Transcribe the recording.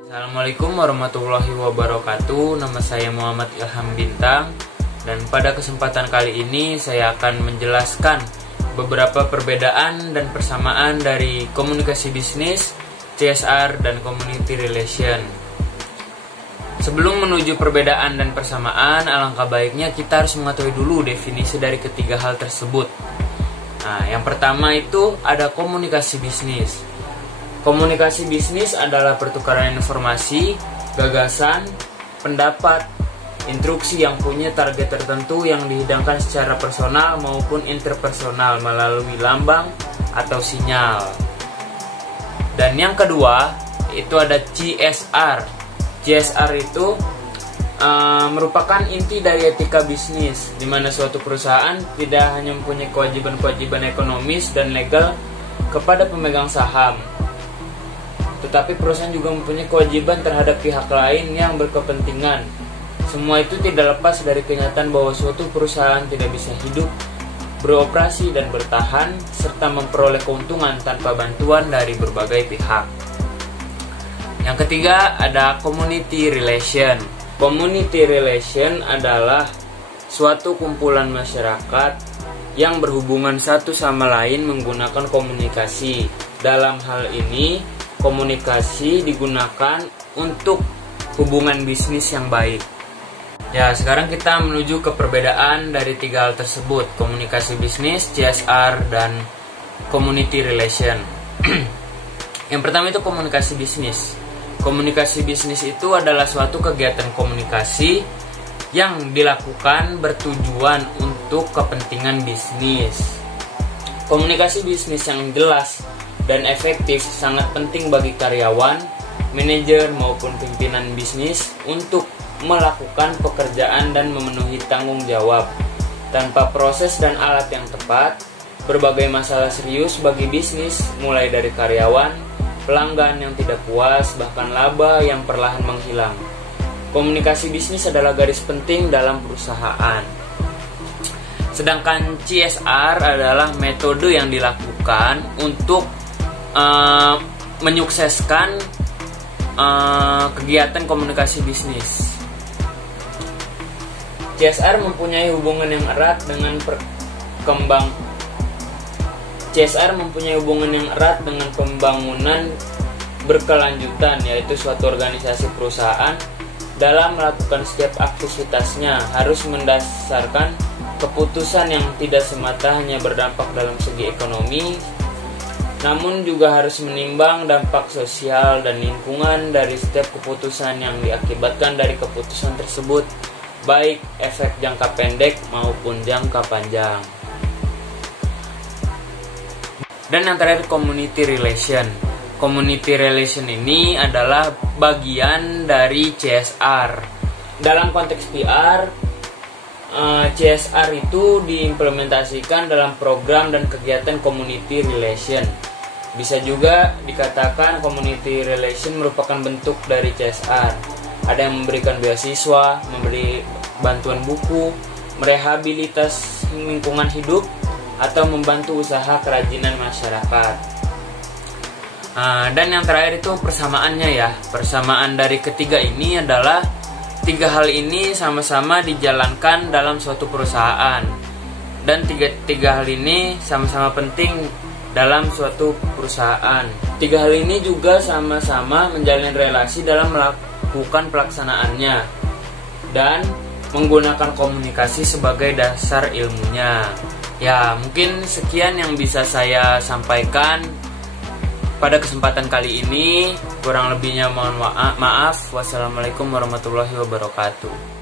Assalamualaikum warahmatullahi wabarakatuh. Nama saya Muhammad Ilham Bintang. Dan pada kesempatan kali ini saya akan menjelaskan beberapa perbedaan dan persamaan dari komunikasi bisnis, CSR, dan community relation. Sebelum menuju perbedaan dan persamaan, alangkah baiknya kita harus mengetahui dulu definisi dari ketiga hal tersebut. Nah, yang pertama itu ada komunikasi bisnis. Komunikasi bisnis adalah pertukaran informasi, gagasan, pendapat, instruksi yang punya target tertentu yang dihidangkan secara personal maupun interpersonal melalui lambang atau sinyal. Dan yang kedua itu ada CSR. CSR itu merupakan inti dari etika bisnis, di mana suatu perusahaan tidak hanya mempunyai kewajiban-kewajiban ekonomis dan legal kepada pemegang saham, tetapi perusahaan juga mempunyai kewajiban terhadap pihak lain yang berkepentingan. Semua itu tidak lepas dari kenyataan bahwa suatu perusahaan tidak bisa hidup, beroperasi dan bertahan, serta memperoleh keuntungan tanpa bantuan dari berbagai pihak. Yang ketiga ada community relation. Community relation adalah suatu kumpulan masyarakat yang berhubungan satu sama lain menggunakan komunikasi. Dalam hal ini, komunikasi digunakan untuk hubungan bisnis yang baik. Ya, sekarang kita menuju ke perbedaan dari tiga hal tersebut: komunikasi bisnis, CSR, dan community relation. Yang pertama itu komunikasi bisnis. Komunikasi bisnis itu adalah suatu kegiatan komunikasi yang dilakukan bertujuan untuk kepentingan bisnis. Komunikasi bisnis yang jelas dan efektif sangat penting bagi karyawan, manajer maupun pimpinan bisnis untuk melakukan pekerjaan dan memenuhi tanggung jawab. Tanpa proses dan alat yang tepat, berbagai masalah serius bagi bisnis, mulai dari karyawan, pelanggan yang tidak puas, bahkan laba yang perlahan menghilang. Komunikasi bisnis adalah garis penting dalam perusahaan. Sedangkan CSR adalah metode yang dilakukan untuk menyukseskan kegiatan komunikasi bisnis. CSR mempunyai hubungan yang erat dengan pembangunan berkelanjutan, yaitu suatu organisasi perusahaan dalam melakukan setiap aktivitasnya harus mendasarkan keputusan yang tidak semata hanya berdampak dalam segi ekonomi, namun juga harus menimbang dampak sosial dan lingkungan dari setiap keputusan yang diakibatkan dari keputusan tersebut, baik efek jangka pendek maupun jangka panjang. Dan yang terakhir community relation. Community relation ini adalah bagian dari CSR. Dalam konteks PR, CSR itu diimplementasikan dalam program dan kegiatan community relation. Bisa juga dikatakan community relation merupakan bentuk dari CSR. Ada yang memberikan beasiswa, memberi bantuan buku, merehabilitas lingkungan hidup, atau membantu usaha kerajinan masyarakat. Dan yang terakhir itu persamaannya ya. Persamaan dari ketiga ini adalah tiga hal ini sama-sama dijalankan dalam suatu perusahaan, dan tiga hal ini sama-sama penting dalam suatu perusahaan. Tiga hal ini juga sama-sama menjalin relasi dalam melakukan pelaksanaannya dan menggunakan komunikasi sebagai dasar ilmunya. Ya, mungkin sekian yang bisa saya sampaikan pada kesempatan kali ini. Kurang lebihnya mohon maaf. Wassalamualaikum warahmatullahi wabarakatuh.